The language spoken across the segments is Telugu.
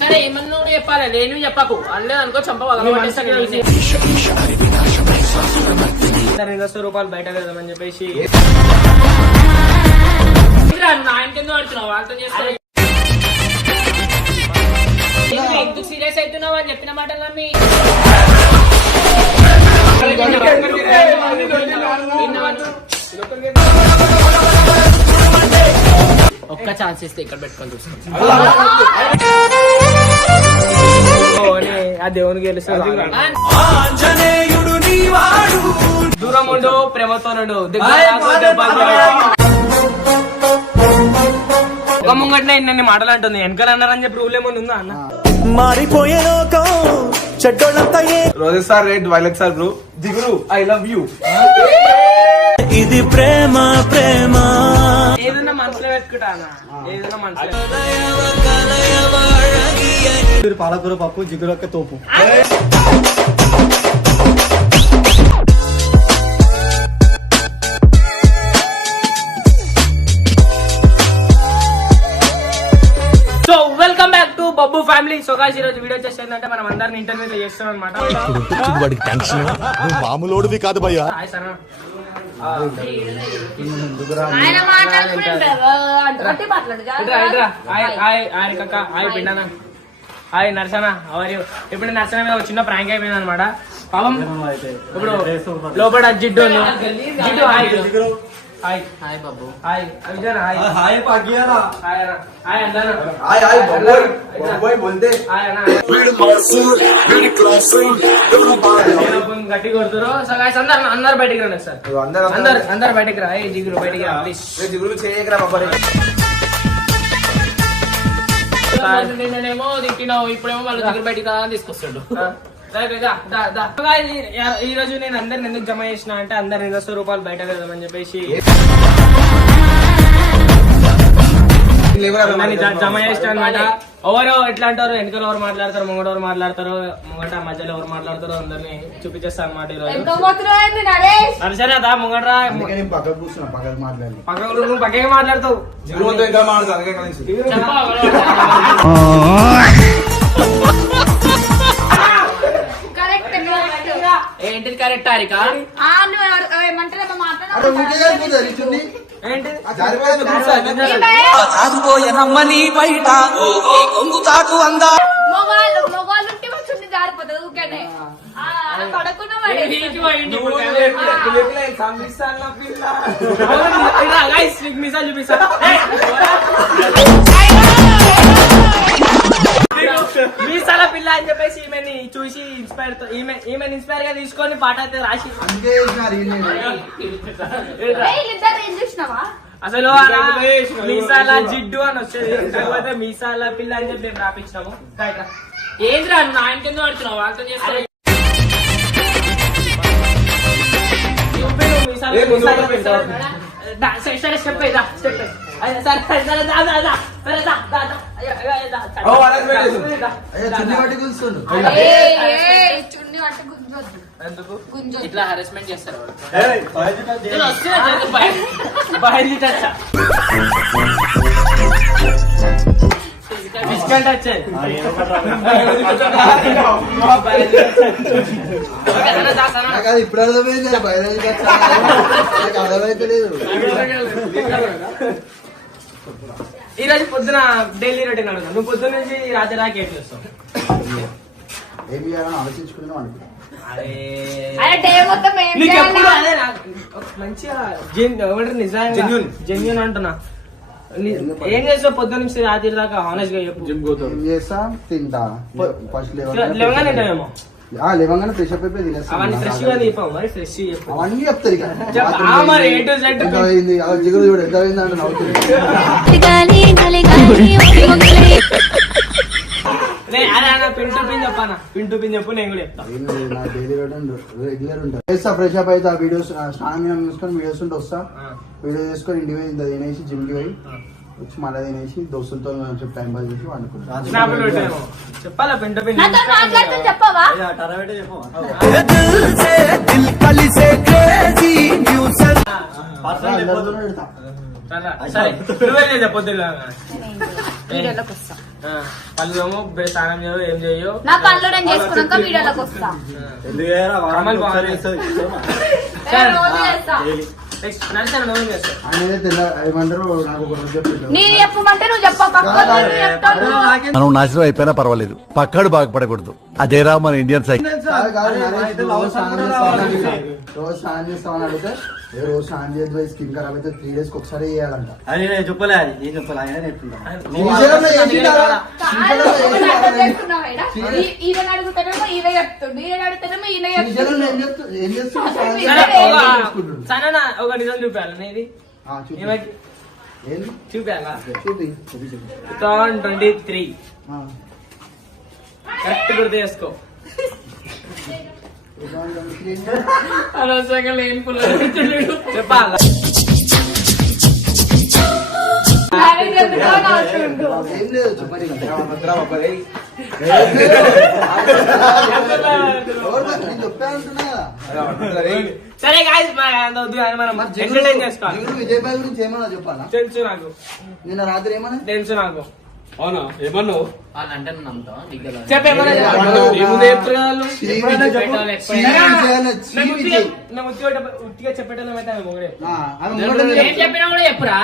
సరే ఏమన్నా చెప్పాలి, నేను చెప్పకు అల్లే అనుకో చంప రూపాయలు బయట వెళ్దామని చెప్పేసి ఆయన కింద పడుతున్నావు వాళ్ళతో చేస్తాను. ఎందుకు సీరియస్ అవుతున్నావు అని చెప్పిన మాటలు నమ్మి ఒక్క ఛాన్స్ ఇస్తే ఇక్కడ పెట్టుకొని చూస్తాం. ఆ దేవునికి గెలుస్తాడు. దూరం ఉండు ప్రేమతో ఒక ముంగట్నే ఇన్ని మాటలు అంటుంది. వెనకాల అన్నారని చెప్పి రూల్ ఏమన్నా ఉందా అన్న? మారిపోయే లోకం చెడ్డోళ్ళంతా roses sir red violet sir bro దిగురు ఐ లవ్ యూ. ఇది ప్రేమ ప్రేమ ఏదన్నా మనసులో పెట్టుకుంటానా, ఏదన్నా మనసులో పాలకూర పప్పు జిగురొక్క తోపు. So welcome back to Babbu family. So guys ఈ రోజు వీడియో చేసి ఏంటంటే మనం అందరిని ఇంటర్వ్యూ చేస్తాం అనమాట. మామూలుడివి కాదు భయ్యా. హాయ్ నర్సన, ఇప్పుడు నర్సన మీద చిన్న ప్రాంక్ అయిపోయింది అనమాట. పాపం ఇప్పుడు లోపల జిడ్డు జిడ్డు హాయ్ హాయ్ హాయ్ బాబు హాయ్ విజయనా హాయ్ హాయ్ పాకియానా హాయ్ అన్న హాయ్ అందరూ హాయ్ హాయ్ బాయ్ బోల్తే హాయ్ అన్న గట్టి కొడుతురు. సో గైస్ అందరు బయటికి రండి సార్. అందరు బయటికి రా. జిగురు బయటికి రా ప్లీజ్. జిగురు చేయకరా బాబరే. నిన్నేమో తిట్టినావు, ఇప్పుడేమో వాళ్ళు జిగురు బయటికి రా అని తీసుకొస్తాడు. ఈ రోజు నేను అందరిని ఎందుకు జమ చేసిన అంటే అందరు 200 రూపాయలు బయట వెళ్దామని చెప్పేసి జమ చేసిన అనమాట. ఎవరు ఎట్లా అంటారు, వెనకాల ఎవరు మాట్లాడతారు, ముంగట ఎవరు మాట్లాడతారు, ముంగట మధ్యలో ఎవరు మాట్లాడతారు అందరినీ చూపించేస్తా అనమాట. ఈ రోజు నడిచారా ముంగటరా నువ్వు పక్కగా మాట్లాడతావు. ఏంటిది కరెక్ట్ హారిక? రమ్మని బయట కొంగుతాకు అందా చూపిస్తా మీసాల పిల్ల అని చెప్పేసి ఈమెని చూసి ఈమె ఇన్స్పైర్ గా తీసుకొని పాట అయితే రాసి అసలు మీసాల జిడ్డు అని వచ్చేది, తర్వాత మీసాల పిల్ల అని చెప్పి మేము రాపించినాము. ఏంద్రా నువ్వు ఆయన కింద పడుతున్నావు వాళ్ళతో చేస్తావు. సరే స్టెప్ అయ్యా స్టెప్ ఇట్లా హెరాస్మెంట్ చేస్తారు. ఇప్పుడు అర్థమైంది అర్థమైతలేదు. ఈ రోజు పొద్దున డైలీ రొటీన్ అడుగుతా. నువ్వు పొద్దున్న నుంచి రాత్రి రాకి ఎట్లా వస్తావు? ఏం చేయాలని ఆలోచించుకున్నాం అనుకుంటా. మంచిగా జెన్యూన్ అంటున్నా. ఏం చేస్తావు పొద్దున్న నుంచి రాత్రి దాకా? హానెస్ట్ గా చెప్పు. చేస్తా తింటా ఫస్ట్ లేవగానే తింటావేమో. లేవగానే ఫ్రెష్ అప్ అయిపోయి అవన్నీ ఫ్రెష్ గా తీపావు మరి ఫ్రెష్ అవన్నీ చెప్తారు. జిగురు చూడు ఎంత అయింది అంటే నవ్వుతుంది. పింటూ పిన్ చెప్పానా? పింటూ పిన్ చెప్పు, నేను కూడా చెప్తాను. రెగ్యులర్ ఉంటా చేస్తా ఫ్రెష్ అప్ అయితే వీడియోస్ స్నానం చూసుకొని వీడియోస్ ఉంటే వస్తా. వీడియో చేసుకొని ఇంటికి పోయి ఇంత తినేసి జిమ్ కి పోయి వచ్చి మళ్ళీ తినేసి దోస్తులతో టైం పాస్ చేసి వండుకుంటాం. చెప్పాలా పింటూ పిన్ చెప్పవా అందరితోనే పెడతా. సరే నువ్వే చెప్పొద్దు వీడియోలోకి వస్తా. పళ్ళు ఏమో స్నానం చేయవు ఏం చేయవు. నా పనులు నేను చేసుకున్నాక వీడియోలోకి వస్తా. కమల్ బాగా నేను రోజు చేస్తా. నడిచాను నువ్వు చేస్తావు. అనేది ఏమంటారు నాకు ఒక రోజు చెప్పాడు. నేను చెప్పమంటే నువ్వు చెప్ప పక్క మనం నాశనం అయిపోయినా పర్వాలేదు పక్కాడు బాగుపడకూడదు అదేరా మన ఇండియన్ సైకిల్ రోజు స్నానం చేస్తామని అడిగితే రోజు స్నానం చేయదు స్కిన్ ఖరాబ్ అయితే 3 days ఒకసారి చేయాలంట. అది నేను చెప్పలే అది ఏం చెప్పలే ఆయన చెప్తుంటా ఈయన అడుగుతానేమో ఈయన చెప్తుండు, ఈయన అడుగుతానేమో ఈయన ఏం చేస్తుంది సరేనా ఒక నిజం చూపాలి ఇది ఏంది చూపాలా చూపి 2023 కరెక్ట్ గుర్తు చేసుకో. అనవసరంగా లేని పుల్ల చెప్పాలా ఏం లేదు చెప్పండి. చెప్పానంటున్నా సరే గాయ్స్ మనం ఎంటర్టైన్ చేసుకోవాలి. విజయ్ భాయ్ గురించి ఏమన్నా చెప్పాలా? తెలుసు నాకు, నిన్న రాత్రి ఏమన్నా తెలుసు నాకు. అవునా ఏమన్నావు? చెప్పేమన్నా ఉట్టిగా చెప్పేటం అయితే చెప్పినా కూడా చెప్పురా.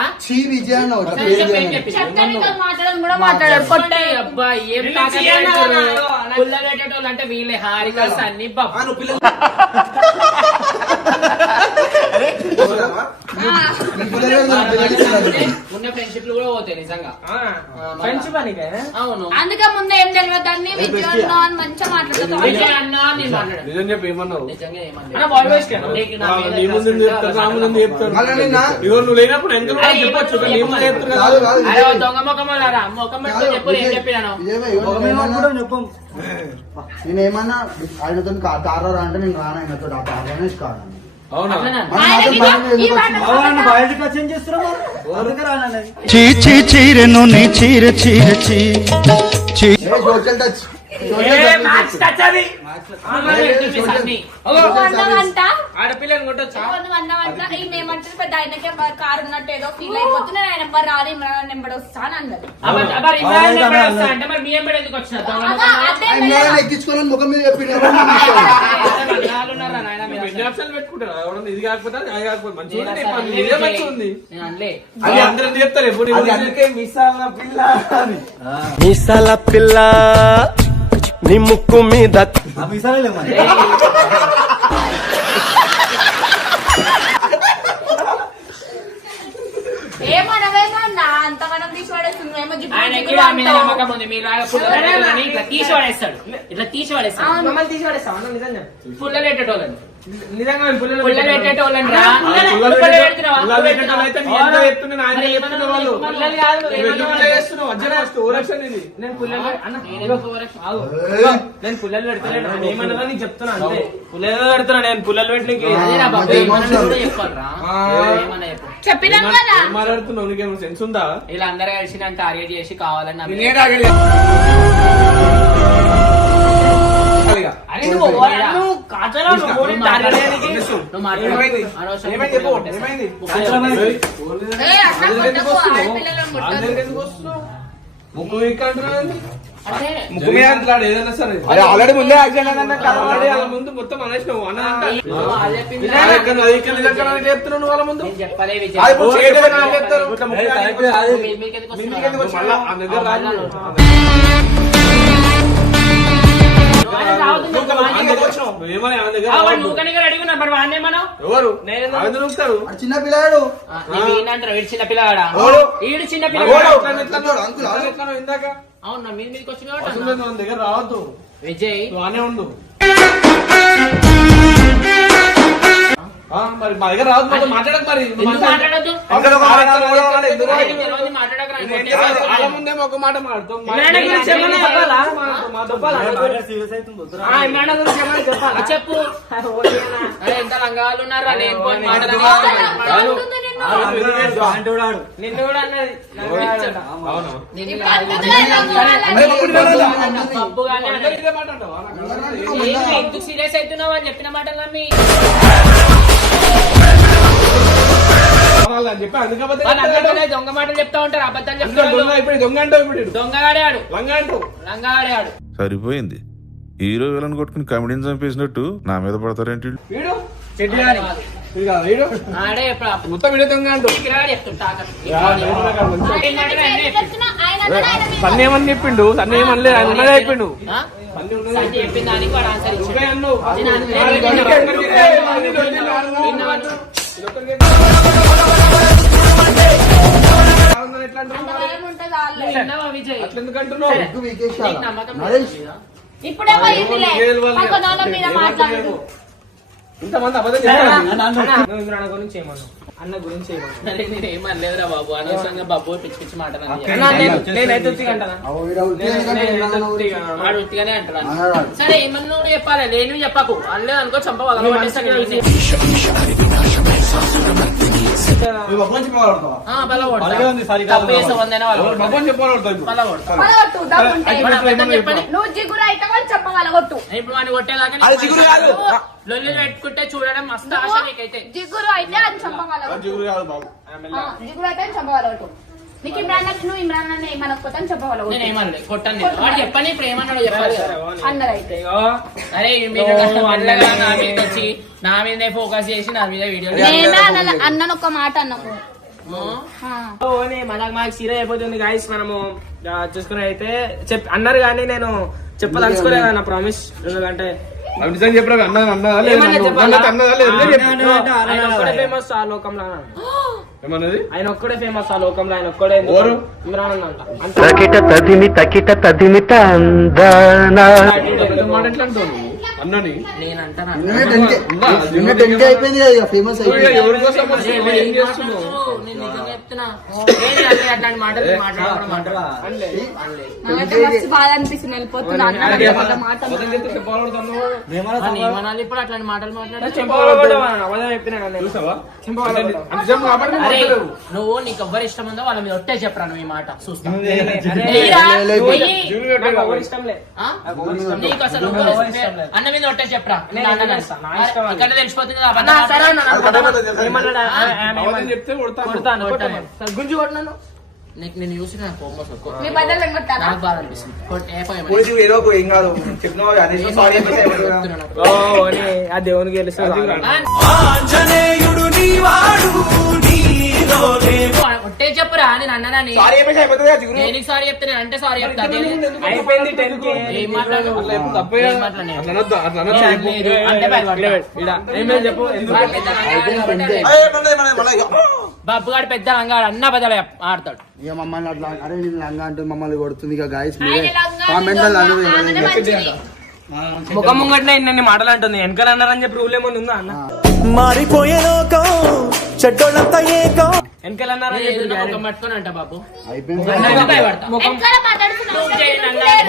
మాట్లాడడం కూడా మాట్లాడారు. పుల్ల పెట్టేటోళ్ళు అంటే వీళ్ళే హారిక సన్ని ఉన్న ఫ్రెండ్షిప్లు కూడా పోతాయి నిజంగా. ఫ్రెండ్షిప్ అని అవును. అందుకే ముందు ఏం తెలియదు దాన్ని విజయ్ అన్నా అని మంచిగా మాట్లాడుతాను. విజయ్ అన్నా అని మాట్లాడాను. నిజం చెప్పి ఏమన్నావు? నిజంగా ఏమన్నా నీ ముందు చెప్తారు నా ముందు చెప్తారు. ఇగో నువ్వు లేనప్పుడు ఎంత చెప్పచ్చు నీ ముందు చెప్తారు. దొంగ ముఖమారా ముఖం పెట్టుకుని చెప్పు ఏం చెప్పినాను. నేనేమన్నా ఆయనతో కారా అంటే నేను రాను ఆయనతో ఆ కారణమే కారణం. అవునా? చీరెను నీ చీర చీర సోషల్ టచ్ ఆడపిల్లని కొట్టొచ్చా? ఏమంటారు పెద్ద ఆయనకే కారు ఉన్నట్టు ఏదో ఫీల్ అయిపోతుంది. ఆయన నెంబర్ రాదు ఇమ్రాన్ నెంబర్ వస్తా అని అన్నారు. అంటే మరి మీ ఎంబడి ఎందుకు వచ్చిన ఎక్కించుకోవాలని ముఖం మీద చెప్పిన పెట్టుకుంటారు ఎవరన్నా ఇది కాకపోతే అది కాకపోతే మంచిగా ఉంది. అది అందరూ ఎందుకు చెప్తారు ఎప్పుడు మీసాల పిల్ల నీ ముక్కు మీద ఏమనవేమన్నా అంతగానం తీసి పడేస్తుంది. ఇట్లా తీసి పడేస్తాడు, ఇట్లా తీసి పడేస్తాడు, మమ్మల్ని తీసి పడేస్తాం. నిజంగా పుల్లలు పెట్టేటోళ్ళని నిజంగా పుల్లలు పెట్టేటోళ్ళని నేను పుల్లలు పెడతాను ఏమన్నా నీకు చెప్తున్నా అంతే. పుల్లలు పెడుతున్నా నేను పుల్లలు పెట్టడానికి చెప్పినా కదా మాట్లాడుతున్నావు నీకేమో సెన్స్ ఉందా? ఇలా అందరూ కలిసి నన్ను టార్గెట్ చేసి కావాలని ముక్కు ముక్కు మీద అంటున్నాడు ఏదైనా సరే. ఆల్రెడీ ముందే ముందు మొత్తం అనేసినావు అన్న చెప్తున్నావు వాళ్ళ ముందు చిన్న పిల్లాడు చిన్న పిల్లగాడా ఈడు చిన్న పిల్లగాడు ఇందాక అవునా మీ మీదకి వచ్చిన దగ్గర రావద్దు విజయ్ బానే ఉండు మరి మా దగ్గర రావద్దు మాట్లాడక మరి మాట్లాడద్దు వాళ్ళ ముందేమో ఒక మాట మాట్లాడుతాం చెప్పు ఎంత లంగాలు ఉన్నారా నేను నిన్ను కూడా అన్నది ఎందుకు సీరియస్ అవుతున్నావు అని చెప్పిన మాటలన్నీ అని చెప్పి అందుకే అబద్ధం వాళ్ళు చెప్తాడు. అందరికీ దొంగ మాటలు చెప్తా ఉంటారు, అబద్ధాలు అందులో చెప్తారు. దొంగ ఇప్పుడు దొంగ అంటావు ఇప్పుడు దొంగగాడే ఆడు, లంగా అంటావు. లంగాడే ఆడు. సరిపోయింది. హీరో విలన్ కొట్టుకుని కమెడీని చంపేసినట్టు నా మీద పడతారేంటి? వీడు చెట్టు గాని ఇది కాదు వీడు ఆడే ఎప్పుడు మొత్తం వీడే దొంగ అంటావు. సన్ని ఏమని చెప్పిండు? సన్ని ఏమనలేదు, ఆయన ఉన్నదే చెప్పిండు. చెప్పిన దానికి వాడు ఆన్సర్ ఇచ్చాడు. నువ్వే అన్నావు. ఎట్లా అంటున్నావు? విన్నావా విజయ్? అట్లా ఎందుకు అంటున్నావు? ఎక్కువ వీకేసాలా? నీకు నమ్మకం నరేష్ లేదా? ఇప్పుడేమో ఇంటిలే పక్కన మీద మాట్లాడు. ఇంతమంది అబద్ధం చెప్పారు. నువ్వు ఇమ్రాన్ గురించి ఏమన్నావు? అన్న గురించి ఏమన్నావు? అరే నేనేం అనలేదురా బాబు, అనవసరంగా బాబు పిచ్చి పిచ్చి మాటలు అన్నాడు. అన్నా, నేనైతే ఉత్తిగా అంటానా? అవ్వ వీడ ఉట్టిగానే కంటే ఇమ్రాన్ అన్న గురించి వాడు ఉట్టిగానే అంటాడు. అన్నాడు. సరే ఏమన్నా చెప్పాలి, నేను చెప్పకు అనలేదు అనుకో చంప మబ్బని చెప్పాలి. పడగొట్టు, దమ్ముంటే. చెప్పండి. నువ్వు జిగురు అయితే వాళ్ళు చెప్పగలగొట్టు. ఇప్పుడు వాడిని కొట్టేదాకా అది జిగురు కాదు. లొల్లి పెట్టుకుంటే చూడడం మస్తు ఆశ నీకైతే. జిగురు అయితే అని చెప్పగలగొట్టు. జిగురు కాదు బాబు. జిగురు అయితే అని చెప్పగలగొట్టు. నీకు ఇమ్రాన్ అన్న, నువ్వు ఇమ్రాన్ అన్న ఏమనకపోతే అని చెప్పగలగొట్టు. నేను ఏమనలేదు, కొట్టను నేను. వాడు చెప్పని ఇప్పుడు ఏమన్నాడు చెప్పాలి కదా. అన్నారు అయితే అరే మీరు మెల్లగా నా మీద వచ్చి నా మీదనే ఫోకస్ చేసి నా మీద వీడియో నేనే అన్నను ఒక మాట అన్నాము. మనకు మాకు సీరియస్ అయిపోతుంది గాయస్. మనము చూసుకుని అయితే అన్నారు కానీ నేను చెప్పదలుచుకోలేదు అన్న, ప్రామిస్. ఎందుకంటే అవి నిజంగా చెప్పరా? అన్నదా ఫేమస్ ఆ లోకంలో అన్నాడు. ఏమన్నది? ఆయన ఒక్కడే ఫేమస్ ఆ లోకంలో, ఆయన ఒక్కడే ఎవరు? ఇమ్రాన్ అన్న అంట. తకిట తదిమిత అందానా మాట ఎట్లా అంటావు నువ్వు? అన్నని నేను అంటాను. నిన్న 10K అయిపోయింది కదా, ఇక ఫేమస్ అయిపోయింది. ఎవరి కోసం వచ్చావు? ఏం చేస్తున్నావు? నేను నిజంగా చెప్తున్నా. ఏంటి అట్లా అట్లాంటి మాటలు మాట్లాడడం నాకైతే మస్తు బాధ అనిపిస్తుంది, వెళ్ళిపోతున్నా అన్న మాట. అబద్ధం చెప్తే చెప్పగలుగుతాను. ఏమనాలి ఇప్పుడు అట్లాంటి మాటలు మాట్లాడాలి. చూసావా? అంత చెప్పు కాబట్టి అరే మాట్లాడరు. నువ్వు నీకు ఎవ్వరు ఇష్టం ఉందో వాళ్ళ మీద ఒట్టే చెప్పరా నువ్వు ఈ మాట చూస్తా. జీవులు పెట్టే కాబట్టి. ఆ? నీకు అసలు అన్న మీద ఒట్టే చెప్పరా. ఇక్కడ తెలిసిపోతుంది కదా అబద్ధం అబద్ధం చెప్తే కొడతాను. గుంజు కొట్టినాను. నీకు నేను చూసి నాకు కోపం వస్తుంది. మీ బద్దలు వెంగొట్టారా? నాకు బాధ అనిపిస్తుంది. ఆ దేవునికి తెలుసు. ఒట్టే చెప్పురా నేను అన్నానని. దేనికి సారీ చెప్తే నేను అంటే సారీ చెప్తా. అయిపోయింది 10K. ఏం మాట్లాడు తప్పే ఏం మాట్లాడినా? అట్లా అనొద్దు, అట్లా అనొద్దు. లేదు, అంటే భయపడతాడు. ఏమేమి చెప్పు. బాబుగాడు పెద్ద రంగాడు అన్న బదల ఆడతాడు. ఇక మమ్మల్ని అట్లా అరే నేను లంగా అంటుంది మమ్మల్ని కొడుతుంది. ఇక గాయస్ ఆయన లంగా, కామెంట్ ఇదో ఆమెనే మంచిది. ముఖం ముంగట్నే ఇన్ని మాటలు అంటుంది. వెనకాల అన్నారని చెప్పి రూల్ ఏమన్నా ఉందా అన్న? మారిపోయే లోకం చెడ్డోళ్ళంతా ఏకం వెనకాల అన్నారని చెప్పి ఏదో ముఖం పట్టుకొని అంట బాబు అయిపోయింది. అన్నగా భయపడతా. ఎక్కడ మాట్లాడుతున్నావు?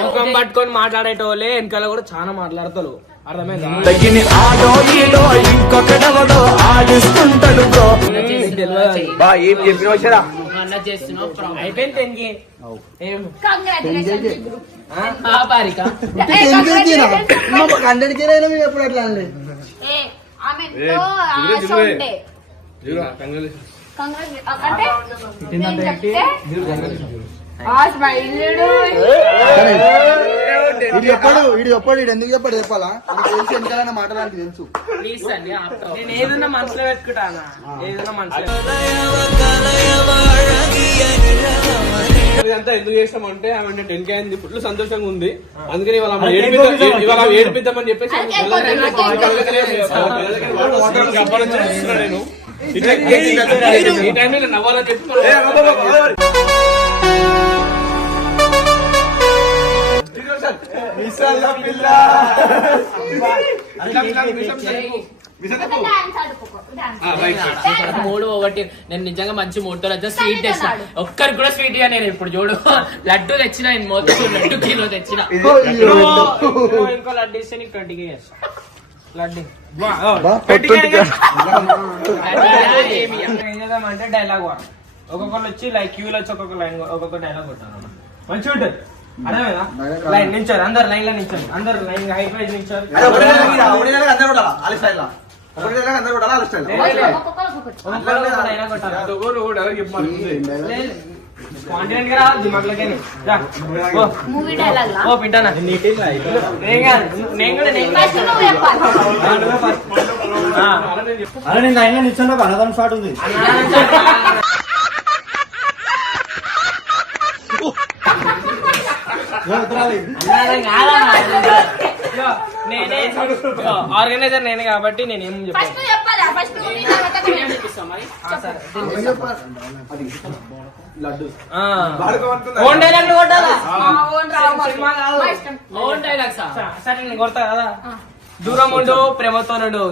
ముఖం పట్టుకొని మాట్లాడేటోళ్ళే వెనకాల కూడా చాలా మాట్లాడతారు. అర్థమైందా? తగిన ఆడో ఈడో ఇంకొకడవడో ఆడిస్తుంటాడు బ్రో అన్న చేస్తున్నావు problem. అయిపోయింది 10K. ఏం? Congratulations, జిగురు. ఆ బారిక 100K అయినా మీరు ఎప్పుడు అట్లా అండి? ఏ, ఆమెతో ఆశ ఉండే. జీవులు, కంగ్రాచులేషన్స్. అంటే నేను చెప్తే ఆ స్మైల్ చూడు. వీడు చెప్పాడు వీడు ఎందుకు చెప్పాడు చెప్పాలా? నీకు తెలిసి ఎంతైనా మాటలాంటి తెలుసు. ప్లీజ్ అండి ఆపుతాం. నేను ఏదన్నా మనసులో పెట్టుకుంటానా? ఏదన్నా మనసులో ఇదంతా ఎందుకు చేస్తామంటే ఆమె 10K అయింది, ఫుల్ సంతోషంగా ఉంది. అందుకని ఇవాళ ఏడిపిద్దామని చెప్పేసి అప్పటి నుంచి చూస్తున్నా నేను. ఈ టైంలో నవ్వాలని చెప్పి డాన్స్ ఆడుకో, డాన్స్. మూడు ఒకటి నేను నిజంగా మంచి మూడుతో స్వీట్ తెచ్చిన. ఒక్కరికి కూడా స్వీట్ గా నేను ఇప్పుడు చూడు లడ్డు తెచ్చిన, నేను మొత్తం 2 కిలో తెచ్చిన. ఇంకో లడ్డు ఇస్తే నీకు 20K చేస్తా. లడ్డు ఏం చేద్దామంటే డైలాగ్ ఒక్కొక్కరు వచ్చి లైక్ క్యూలో వచ్చి ఒక్కొక్క లైన్ ఒక్కొక్క డైలాగ్ కొట్టాను. మంచిగా ఉంటుంది. అర్థమైందా? లైన్ నించారు, అందరు లైన్ లో నించారు, అందరు లైన్ హై ప్రైజ్ నించారు. ఒకటి డైలాగ్ అందరూ కూడా అలా స్టైల్. అయినా కొట్టాలి. ఒకరు ఒకటి అలాగే చెప్పమని. ఈ రెండు డైలాగ్. కాన్ఫిడెంట్ గా రావాలి దిమాగ్లోకి. ఓ మూవీ డైలాగ్ లా ఓ పింటానా నేను కాదు, నేను కూడా ఫస్ట్ నువ్వు చెప్పాలి. అరే నేను అయినా నిల్చున్నా అన్నదానం షాట్ ఉంది. నేనే ఆర్గనైజర్ నేనే కాబట్టి నేనేం ఫస్ట్ చెప్పాను. నువ్వు చెప్పాలి. ఫస్ట్ నువ్వు నీ తర్వాత నేను చూపిస్తాం మరి. ఏం చెప్పాలి? అది లడ్డు. ఓన్ డైలాగ్ కొట్టాలా? ఓన్ రావు సినిమా కాదు. మా ఇష్టం. ఓన్ డైలాగ్స్ సరే నేను కొడతా కదా. దూరం ఉండు ప్రేమతో నడు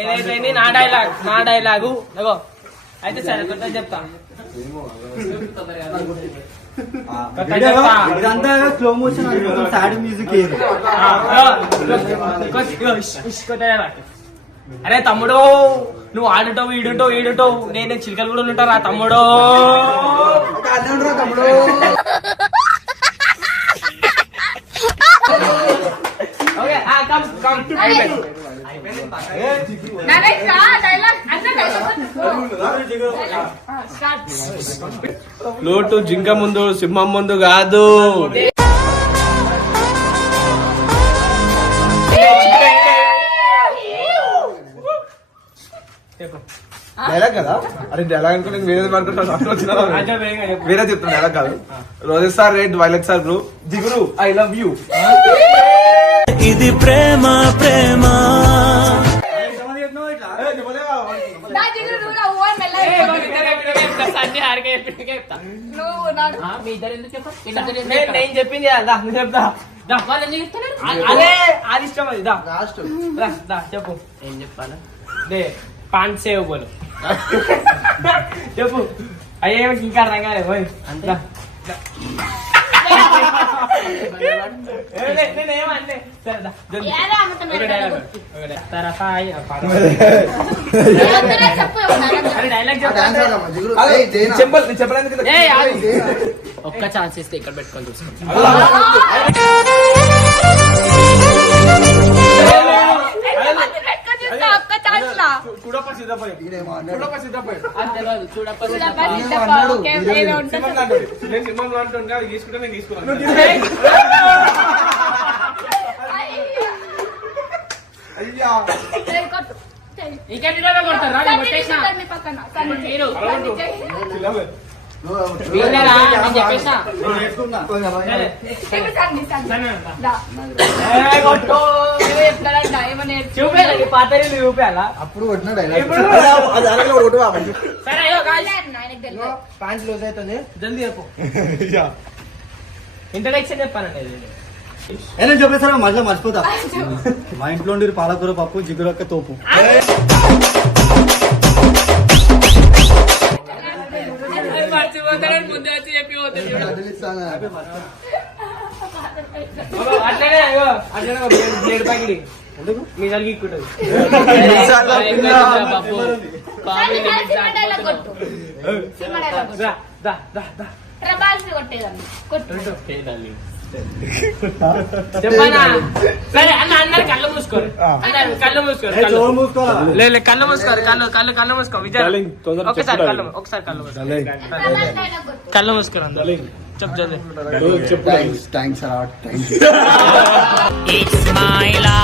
ఏదైతే నా డైలాగు అగో అయితే సరే కొత్త చెప్తా. కొత్త చెప్తా. ఇదంతా స్లో మోషన్ సాడ్ మ్యూజిక్ ఏది? కొత్త dialogue. అరే తమ్ముడు నువ్వు ఆడుటో ఈడుటో నేను చిలకలు కూడా ఉంటారా తమ్ముడు. తమ్ముడు ఓకే కమ్ డైరెక్ట్ రా డైలాగ్ అన్న డైలాగ్ స్టార్ట్. లోటు జింక ముందు సింహం ముందు కాదు. డైలాగ్ కదా? అరే డైలాగ్ అనుకో నేను వేరే వేరే చెప్తాను. డైలాగ్ కాదు. Roses sir red violet sir blue జిగురు ఐ లవ్ యూ. ఇది ప్రేమ ప్రేమ నా జిగురు నువ్వు నా ఓన్ మెల్లగా సన్ని హారిక చెప్తా. నువ్వు నాడు మీ ఇద్దరు ఎందుకు చెప్పు? వీళ్ళిద్దరు ఎందుకు చెప్పు? నేను చెప్పింది కదా నేను చెప్తా. వాళ్ళు ఎందుకు చెప్తున్నారు? అదే అది ఇష్టం అది దా లాస్ట్ దా చెప్పు. ఏం చెప్పాలా? దే పాన్ సేవ్ బోలు చెప్పు. అయ్యే ఇంకా అర్థం కాలేదు పోయి. దా. నేనేమన్నే. సరే దా జల్దీ. ఏదో అమ్ముతున్నారు. ఒక డైలాగ్ ఒక డైలాగ్. తరఫా అయ్యి పాట. ఏదైనా చెప్పు అరే డైలాగ్ డాన్స్ చెప్పు. ఆడమ్మా జిగురు. ఏయ్ జైనా. చెప్పలేదు. ఏయ్, ఆగు. ఒక్క ఛాన్స్ ఇస్తే ఇక్కడ పెట్టుకొని చూసుకో. ఒక్క ఛాన్స్ లా ఈడేమో అన్నాడు. అది తెలియదు. చూడప్ప అన్నాడు. ఓకే ఏదో ఉంటుంది. నేను సింహం అంటుంటా తీసుకుంటే నేను తీసుకున్నాను. అయ్యా కొట్టు ఇంకెన్ని రోజులు కొడతారు? రా, నేను కొట్టేసిన. సన్ని పక్కన సన్ని మీరు సన్ని చెయ్యి. వీళ్ళేరా? నేను చెప్పేసిన. చెప్పు సన్ని సన్ని దా. ఏ కొట్టు. నువ్వు ఎప్పుడైనా ఏమని చూపేయాలి పాత రీలు చూపేయాలా. అప్పుడు కొట్టిన డైలాగ్ ఇప్పుడు సరే అయ్యో guys. ఆయనకు తెలియదు. ప్యాంట్ లూజ్ అవుతుంది జల్దీ చెప్పు. ఇంట్రడక్షన్ చెప్పానండి ఇది. నేను చెప్పేసారా మధ్యలో మర్చిపోతా. మా ఇంట్లో ఉండి పాలకూర పప్పు జిగురొక్క తోపు. మర్చిపోతాడు ముందే వచ్చి చెప్పి పోతుంది. అట్లనే అయ్యో అట్లనే ఒక బ్లేడ్ ప్యాకెట్ మీ జరిగి ఇక్కుంటుంది. బాబు సన్ని సినిమా డైలాగ్ కొట్టు. సినిమా డైలాగ్ కొట్టు. దా దా దా దా ప్రభాస్ కొట్టేదాన్ని కొట్టు. చెప్పనా? సరే అన్న అన్నారు కళ్ళు మూసుకోరు. అన్నారు కళ్ళు మూసుకోరు. లేదు కళ్ళు మూసుకోరు. కళ్ళు మూసుకో విజయ్. ఒకసారి కళ్ళు మూసుకో. ప్రభాస్ డైలాగ్ కొట్టు. కళ్ళు మూసుకోరు అందరు. చెప్పు జల్దీ. Thanks a lot. Thank you. It's my life.